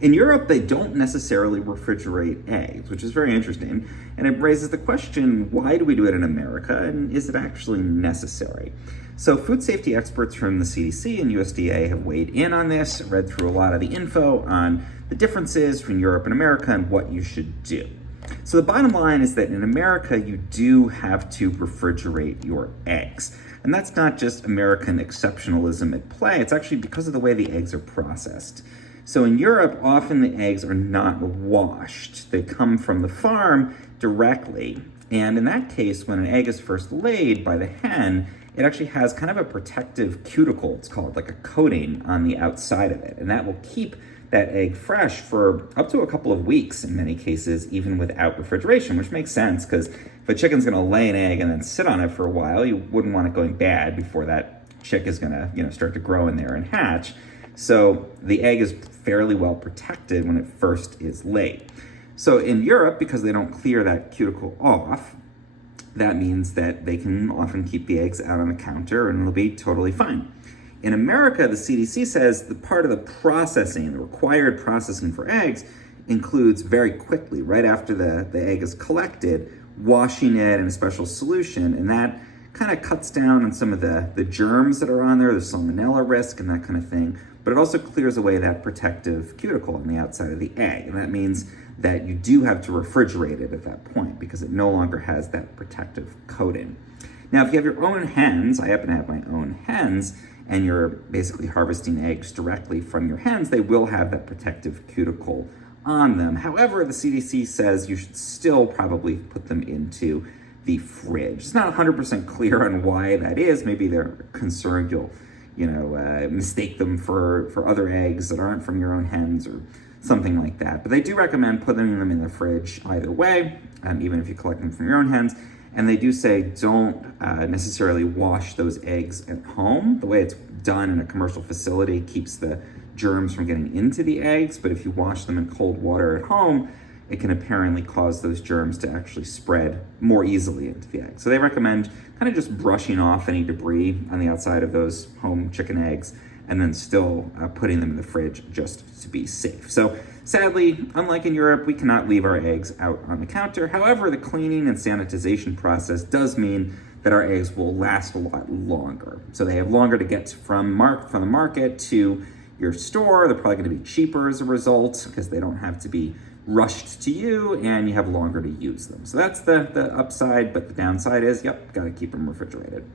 In Europe, they don't necessarily refrigerate eggs, which is very interesting. And it raises the question, why do we do it in America? And is it actually necessary? So food safety experts from the CDC and USDA have weighed in on this, read through a lot of the info on the differences between Europe and America and what you should do. So the bottom line is that in America, you do have to refrigerate your eggs. And that's not just American exceptionalism at play, it's actually because of the way the eggs are processed. So in Europe, often the eggs are not washed. They come from the farm directly. And in that case, when an egg is first laid by the hen, it actually has kind of a protective cuticle, it's called, like a coating on the outside of it. And that will keep that egg fresh for up to a couple of weeks in many cases, even without refrigeration, which makes sense because if a chicken's gonna lay an egg and then sit on it for a while, you wouldn't want it going bad before that chick is gonna, start to grow in there and hatch. So the egg is fairly well protected when it first is laid. So in Europe, because they don't clear that cuticle off, that means that they can often keep the eggs out on the counter and it'll be totally fine. In America, the CDC says the part of the processing, the required processing for eggs, includes very quickly, right after the egg is collected, washing it in a special solution, and that kind of cuts down on some of the germs that are on there, the salmonella risk and that kind of thing, but it also clears away that protective cuticle on the outside of the egg, and that means that you do have to refrigerate it at that point because it no longer has that protective coating. Now, if you have your own hens, I happen to have my own hens, and you're basically harvesting eggs directly from your hens, they will have that protective cuticle on them. However, the CDC says you should still probably put them into the fridge. It's not 100% clear on why that is. Maybe they're concerned you'll, mistake them for other eggs that aren't from your own hens or something like that. But they do recommend putting them in the fridge either way, even if you collect them from your own hens. And they do say don't necessarily wash those eggs at home. The way it's done in a commercial facility keeps the germs from getting into the eggs, but if you wash them in cold water at home, it can apparently cause those germs to actually spread more easily into the egg. So they recommend kind of just brushing off any debris on the outside of those home chicken eggs and then still putting them in the fridge just to be safe. So sadly, unlike in Europe, we cannot leave our eggs out on the counter. However, the cleaning and sanitization process does mean that our eggs will last a lot longer. So they have longer to get from the market to your store. They're probably gonna be cheaper as a result because they don't have to be rushed to you and you have longer to use them. So that's the upside, but the downside is, gotta keep them refrigerated.